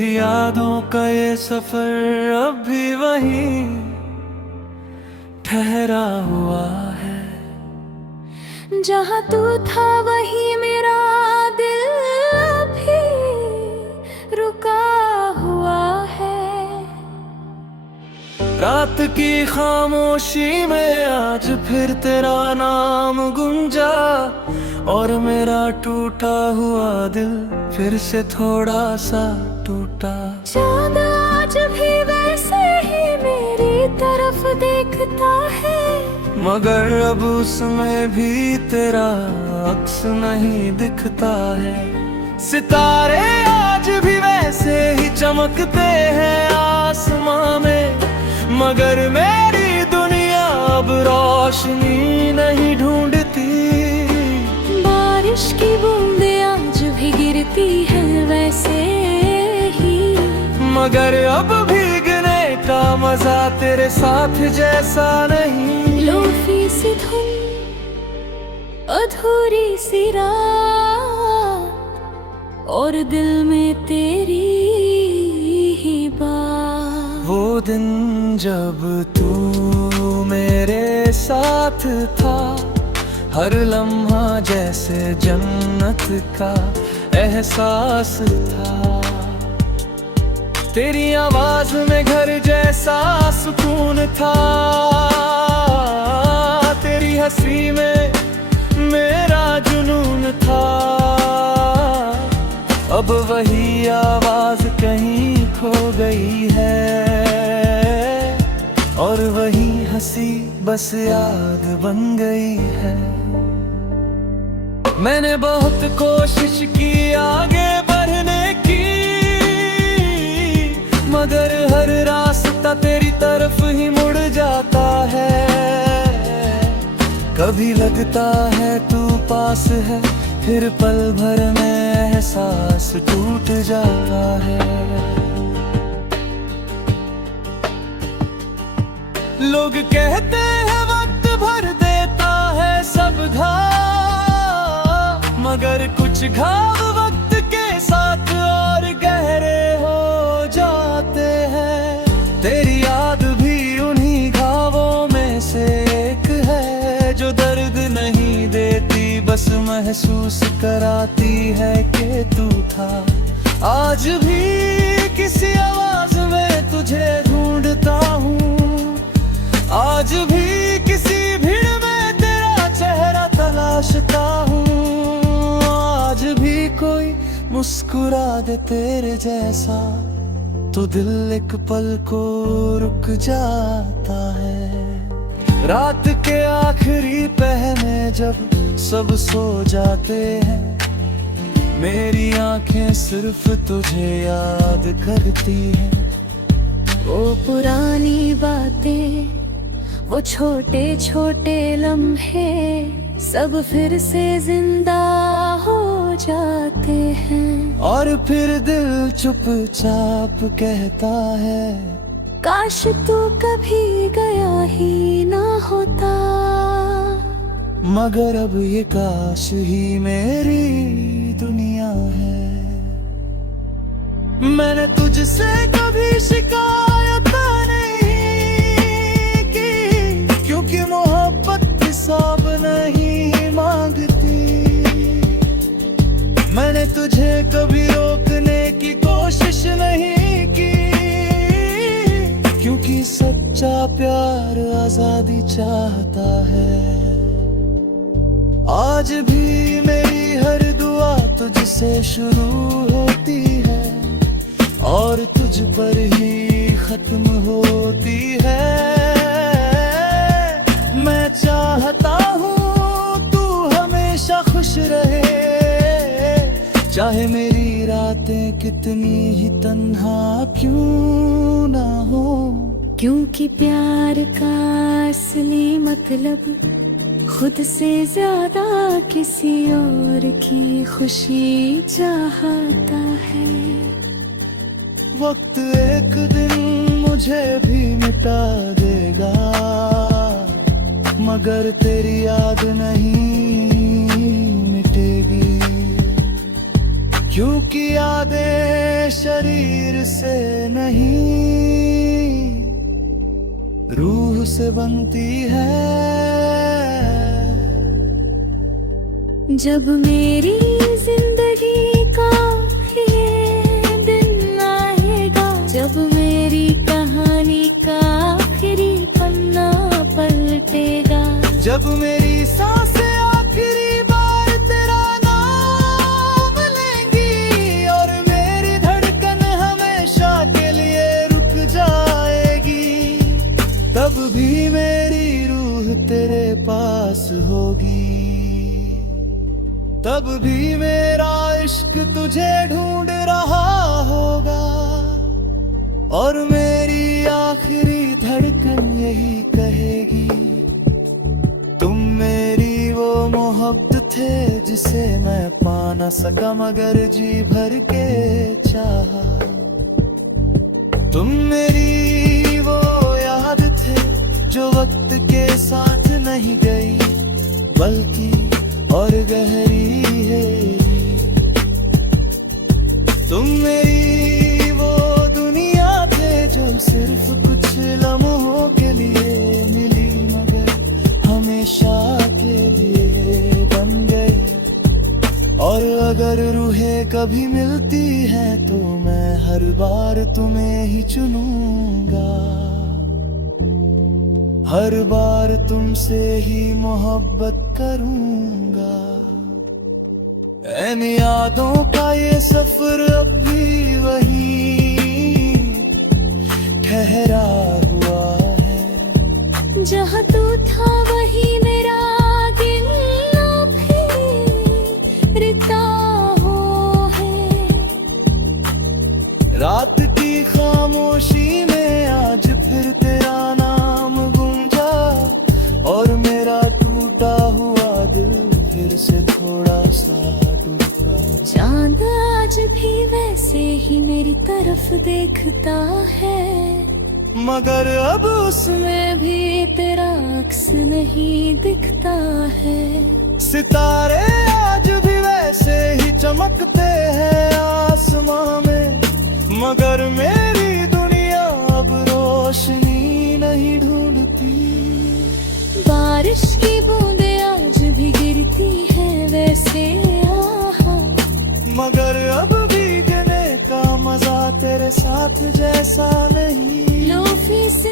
तेरी यादों का ये सफर अब भी वहीं ठहरा हुआ है। जहाँ तू था वहीं मेरा दिल भी रुका हुआ है। रात की खामोशी में आज फिर तेरा नाम गूंजा, और मेरा टूटा हुआ दिल फिर से थोड़ा सा टूटा। चाँद आज भी वैसे ही मेरी तरफ देखता है, मगर अब उसमें भी तेरा अक्स नहीं दिखता है। सितारे आज भी वैसे ही चमकते हैं आसमां में, मगर मेरी दुनिया अब रोशनी नहीं ढूंढती। बारिश की बूंदें आज भी गिरती हैं वैसे ही, मगर अब भीगने का मजा तेरे साथ जैसा नहीं। लोफी सी धुन, अधूरी सी रात, और दिल में तेरी ही बात। वो दिन जब तू मेरे साथ था, हर लम्हा जैसे जन्नत का एहसास था। तेरी आवाज में घर जैसा सुकून था, तेरी हंसी में मेरा जुनून था। अब वही आवाज कहीं खो गई है, और वही हंसी बस याद बन गई है। मैंने बहुत कोशिश की आगे बढ़ने की, मगर हर रास्ता तेरी तरफ ही मुड़ जाता है। कभी लगता है तू पास है, फिर पल भर में एहसास टूट जाता है। लोग कहते हैं वक्त भर देता है सब घाव, मगर कुछ घाव वक्त के साथ और गहरे हो जाते हैं। तेरी याद भी उन्हीं घावों में से एक है, जो दर्द नहीं देती बस महसूस कराती है कि तू था। आज भी किसी आवाज में तुझे ढूंढता हूँ, आज भी किसी भीड़ में तेरा चेहरा तलाशता हूँ। आज भी कोई मुस्कुरा दे तेरे जैसा, तो दिल एक पल को रुक जाता है। रात के आखिरी पहर जब सब सो जाते हैं, मेरी आंखें सिर्फ तुझे याद करती हैं। वो पुरानी बातें, वो छोटे छोटे लम्हे, सब फिर से जिंदा हो जाते हैं। और फिर दिल चुपचाप कहता है, काश तू कभी गया ही ना होता। मगर अब ये काश ही मेरी दुनिया है। मैंने तुझसे कभी शिकायत नहीं की, क्योंकि मोहब्बत हिसाब नहीं मांगती। मैंने तुझे कभी रोकने की कोशिश नहीं की, क्योंकि सच्चा प्यार आजादी चाहता है। आज भी मेरी हर दुआ तुझसे शुरू होती है, और तुझ पर ही खत्म होती है। मैं चाहता हूँ तू हमेशा खुश रहे, चाहे मेरी रातें कितनी ही तन्हा क्यों ना हो। क्योंकि प्यार का असली मतलब खुद से ज्यादा किसी और की खुशी चाहता है। वक्त एक दिन मुझे भी मिटा देगा, मगर तेरी याद नहीं मिटेगी। क्योंकि यादें शरीर से नहीं रूह से बनती है। जब मेरी जिंदगी का ये दिन आएगा, जब मेरी कहानी का आखिरी पन्ना पलटेगा, जब मेरी सांसें आखिरी बार तेरा नाम लेंगी और मेरी धड़कन हमेशा के लिए रुक जाएगी, तब भी मेरी रूह तेरे पास होगी, तब भी मेरा इश्क तुझे ढूंढ रहा होगा। और मेरी आखिरी धड़कन यही कहेगी, तुम मेरी वो मोहब्बत थे जिसे मैं पा न सका मगर जी भर के चाहा। तुम मेरी वो याद थे जो वक्त के साथ नहीं गई बल्कि और गहरी है। तुम मेरी वो दुनिया थे जो सिर्फ कुछ लम्हों के लिए मिली मगर हमेशा के लिए बन गई। और अगर रूहें कभी मिलती हैं तो मैं हर बार तुम्हें ही चुनूंगा, हर बार तुमसे ही मोहब्बत करूंगा। इन यादों का ये सफर अब भी वही ठहरा हुआ है, जहाँ तू था वही मेरा गिल्ला फिरता हो है। रात की खामोशी में आज फिर तेरा नाम गूंजा और मेरा टूटा हुआ दिल फिर से थोड़ा सा टूटा। चांद आज भी वैसे ही मेरी तरफ देखता है, मगर अब उसमें भी तेरा अक्स नहीं दिखता है। सितारे आज भी वैसे ही चमकते हैं आसमां में, मगर मेरी दुनिया अब रोशनी नहीं ढूंढती। बारिश की बूंदें आज भी गिरती है वैसे आहा, मगर अब भीगने का मजा तेरे साथ जैसा नहीं। लोफी से